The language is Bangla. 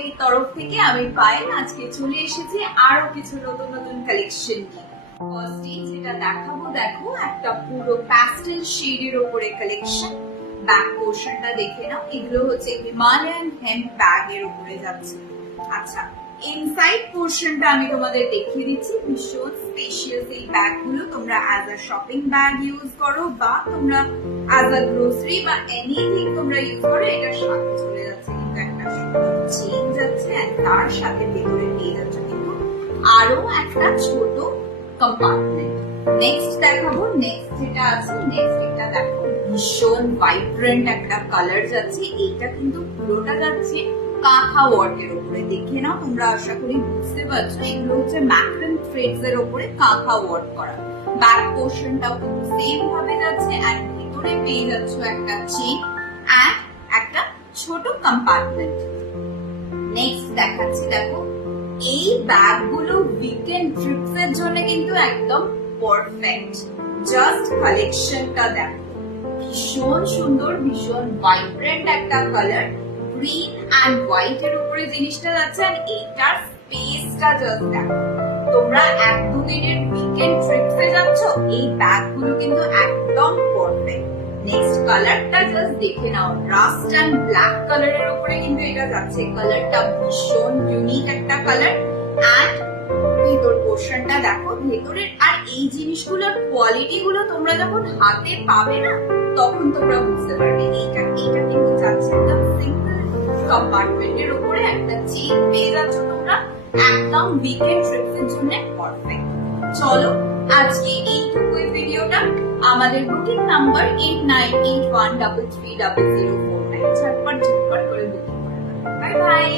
এই তরফ থেকে আমি পায়েল আজকে চলে এসেছি আরো কিছু নতুন নতুন কালেকশন নিয়ে। ফার্স্টে যেটা দেখাবো দেখো একটা পুরো প্যাস্টেল শেডের উপরে কালেকশন। ব্যাক পোর্শনটা দেখে নাও, এগুলো হচ্ছে হিমালয়ান হেম্প ব্যাগ এর উপরে যাচ্ছে। আচ্ছা, ইনসাইড পোর্শনটা আমি তোমাদের দেখিয়ে দিচ্ছি। ভীষণ স্পেশিয়াস এই ব্যাগগুলো, তোমরা as a shopping bag use করো বা তোমরা অ্যাজ আ গ্রোসারি বা এনিথিং তোমরা ইউজ করো, এটার সাথে চলে যাচ্ছে কিন্তু একটা চেইন যাচ্ছে, আর তার সাথে ভেতরে পেয়ে যাচ্ছে কিন্তু আরো একটা ছোট কম্পার্টমেন্ট। নেক্সট দেখাবো, নেক্সট যেটা আছে, নেক্সট এটা দেখো ভীষণ ভাইব্রেন্ট একটা কালার যাচ্ছে। এইটা কিন্তু পুরোটা যাচ্ছে কাঁথা ওয়ার্কের উপরে। দেখে নাও, তোমরা আশা করি বুঝতে পারছো এগুলো হচ্ছে ম্যাক্রন থ্রেডস এর উপরে কাঁথা ওয়ার্ক করা। ব্যাক পোর্শনটাও কিন্তু সেম ভাবে যাচ্ছে, আর ভিতরে পেয়ে যাচ্ছ একটা চেইন আর একটা ছোট কম্পার্টমেন্ট। নেক্সট দেখাচ্ছি, দেখো এই ব্যাগগুলো উইকেন্ড ট্রিপস এর জন্য কিন্তু একদম পারফেক্ট। জাস্ট কালেকশনটা দেখো, ভীষণ সুন্দর, ভীষণ ভাইব্রেন্ট একটা কালার, গ্রিন এন্ড হোয়াইট এর উপরে জিনিসটা যাচ্ছে। আর এইটার স্পেসটা জাস্ট দেখো, তোমরা এক দু দিনের উইকেন্ড ট্রিপসে যাচ্ছ, এই ব্যাগগুলো কিন্তু একদম পারফেক্ট। নেক্সট কালারটা জাস্ট দেখে নাও, রাস্ট এন্ড ব্ল্যাক কালারের উপরে কিন্তু এটা যাচ্ছে। কালারটা ভীষণ ইউনিক একটা কালার। এন্ড ভেতর পোর্শনটা দেখো, ভেতরের আর এই জিনিসগুলোর কোয়ালিটি গুলো তোমরা যখন হাতে পাবে না, তখন তোমরা বুঝতে পারবে। এটা কিন্তু যাচ্ছে একদম সিঙ্গেল কম্পার্টমেন্টের উপরে একটা চেইন পেয়ে যাচ্ছ তোমরা, একদম উইকেন্ড ট্রিপস এর জন্য পারফেক্ট। চলো আজকে এইটুকুই ভিডিওটা। আমাদের বুকিং নাম্বার 8981330049। ঝটপট করে বুকিং করে নাও। Bye bye.